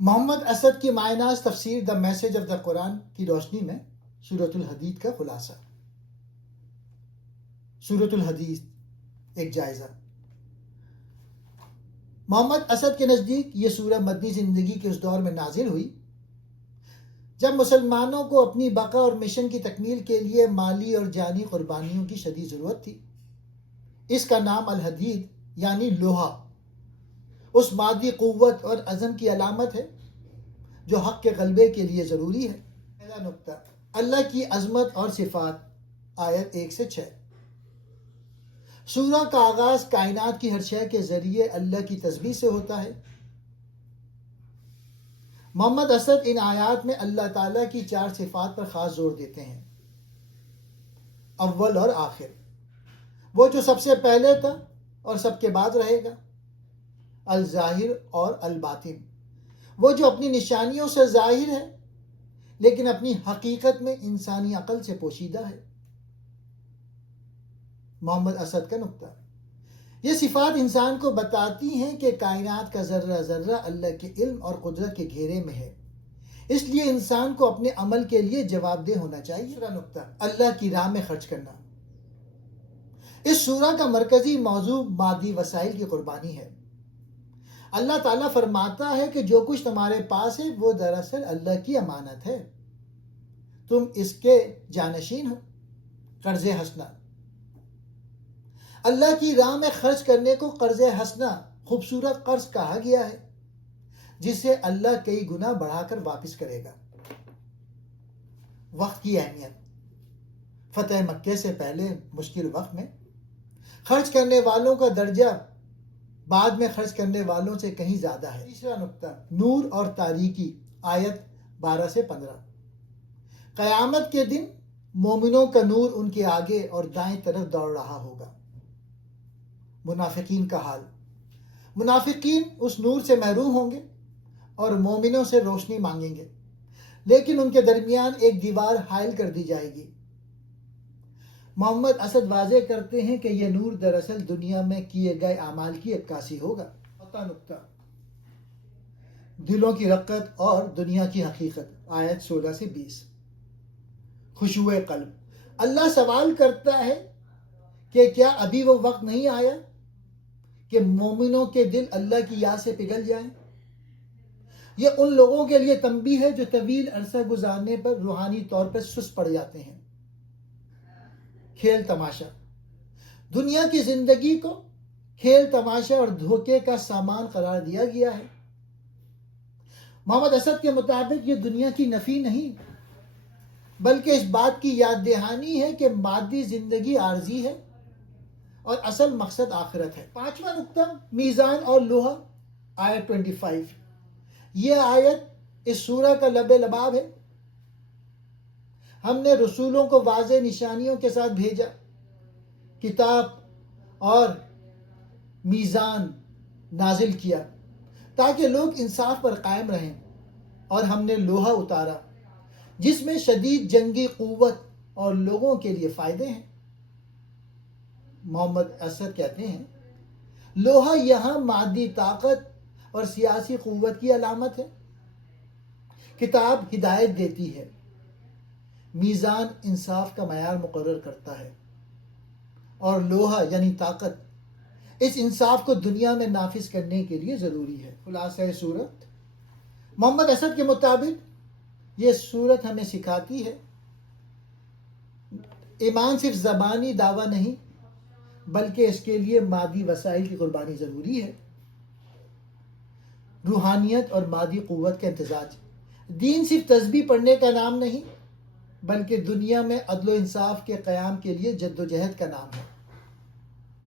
محمد اسد کی معنی ناز تفسیر دا میسج آف دا قرآن کی روشنی میں سورۃ الحدید کا خلاصہ۔ سورۃ الحدید ایک جائزہ۔ محمد اسد کے نزدیک یہ سورہ مدنی زندگی کے اس دور میں نازل ہوئی جب مسلمانوں کو اپنی بقا اور مشن کی تکمیل کے لیے مالی اور جانی قربانیوں کی شدید ضرورت تھی۔ اس کا نام الحدید یعنی لوہا اس مادی قوت اور عزم کی علامت ہے جو حق کے غلبے کے لیے ضروری ہے۔ پہلا نقطہ، اللہ کی عظمت اور صفات، آیت 1 سے 6۔ سورہ کا آغاز کائنات کی ہر شے کے ذریعے اللہ کی تسبیح سے ہوتا ہے۔ محمد اسد ان آیات میں اللہ تعالیٰ کی 4 صفات پر خاص زور دیتے ہیں۔ اول اور آخر، وہ جو سب سے پہلے تھا اور سب کے بعد رہے گا۔ الظاہر اور الباطن، وہ جو اپنی نشانیوں سے ظاہر ہے لیکن اپنی حقیقت میں انسانی عقل سے پوشیدہ ہے۔ محمد اسد کا نقطہ، یہ صفات انسان کو بتاتی ہیں کہ کائنات کا ذرہ ذرہ اللہ کے علم اور قدرت کے گھیرے میں ہے، اس لیے انسان کو اپنے عمل کے لیے جواب دہ ہونا چاہیے۔ دوسرا نقطہ، اللہ کی راہ میں خرچ کرنا۔ اس سورہ کا مرکزی موضوع مادی وسائل کی قربانی ہے۔ اللہ تعالیٰ فرماتا ہے کہ جو کچھ تمہارے پاس ہے وہ دراصل اللہ کی امانت ہے، تم اس کے جانشین ہو۔ قرض حسنہ، اللہ کی راہ میں خرچ کرنے کو قرض حسنہ، خوبصورت قرض کہا گیا ہے جسے اللہ کئی گنا بڑھا کر واپس کرے گا۔ وقت کی اہمیت، فتح مکہ سے پہلے مشکل وقت میں خرچ کرنے والوں کا درجہ بعد میں خرچ کرنے والوں سے کہیں زیادہ ہے۔ تیسرا نقطہ، نور اور تاریکی، آیت 12 سے 15۔ قیامت کے دن مومنوں کا نور ان کے آگے اور دائیں طرف دوڑ رہا ہوگا۔ منافقین کا حال، منافقین اس نور سے محروم ہوں گے اور مومنوں سے روشنی مانگیں گے، لیکن ان کے درمیان ایک دیوار حائل کر دی جائے گی۔ محمد اسد واضح کرتے ہیں کہ یہ نور دراصل دنیا میں کیے گئے اعمال کی عکاسی ہوگا۔ چوتھا نقطہ، دلوں کی رقت اور دنیا کی حقیقت، آیت 16 سے 20۔ خشوع قلب، اللہ سوال کرتا ہے کہ کیا ابھی وہ وقت نہیں آیا کہ مومنوں کے دل اللہ کی یاد سے پگھل جائیں؟ یہ ان لوگوں کے لیے تنبیہ ہے جو طویل عرصہ گزارنے پر روحانی طور پر سست پڑ جاتے ہیں۔ کھیل تماشا، دنیا کی زندگی کو کھیل تماشا اور دھوکے کا سامان قرار دیا گیا ہے۔ محمد اسد کے مطابق یہ دنیا کی نفی نہیں بلکہ اس بات کی یاد دہانی ہے کہ مادی زندگی عارضی ہے اور اصل مقصد آخرت ہے۔ پانچواں نقطہ، میزان اور لوہا، آیت 25۔ یہ آیت اس سورہ کا لب لباب ہے۔ ہم نے رسولوں کو واضح نشانیوں کے ساتھ بھیجا، کتاب اور میزان نازل کیا تاکہ لوگ انصاف پر قائم رہیں، اور ہم نے لوہا اتارا جس میں شدید جنگی قوت اور لوگوں کے لیے فائدے ہیں۔ محمد اسد کہتے ہیں لوہا یہاں مادی طاقت اور سیاسی قوت کی علامت ہے، کتاب ہدایت دیتی ہے، میزان انصاف کا معیار مقرر کرتا ہے، اور لوہا یعنی طاقت اس انصاف کو دنیا میں نافذ کرنے کے لیے ضروری ہے۔ خلاصہ سورت، محمد اسد کے مطابق یہ سورت ہمیں سکھاتی ہے ایمان صرف زبانی دعویٰ نہیں بلکہ اس کے لیے مادی وسائل کی قربانی ضروری ہے۔ روحانیت اور مادی قوت کا امتزاج، دین صرف تسبیح پڑھنے کا نام نہیں بلکہ دنیا میں عدل و انصاف کے قیام کے لیے جد و جہد کا نام ہے۔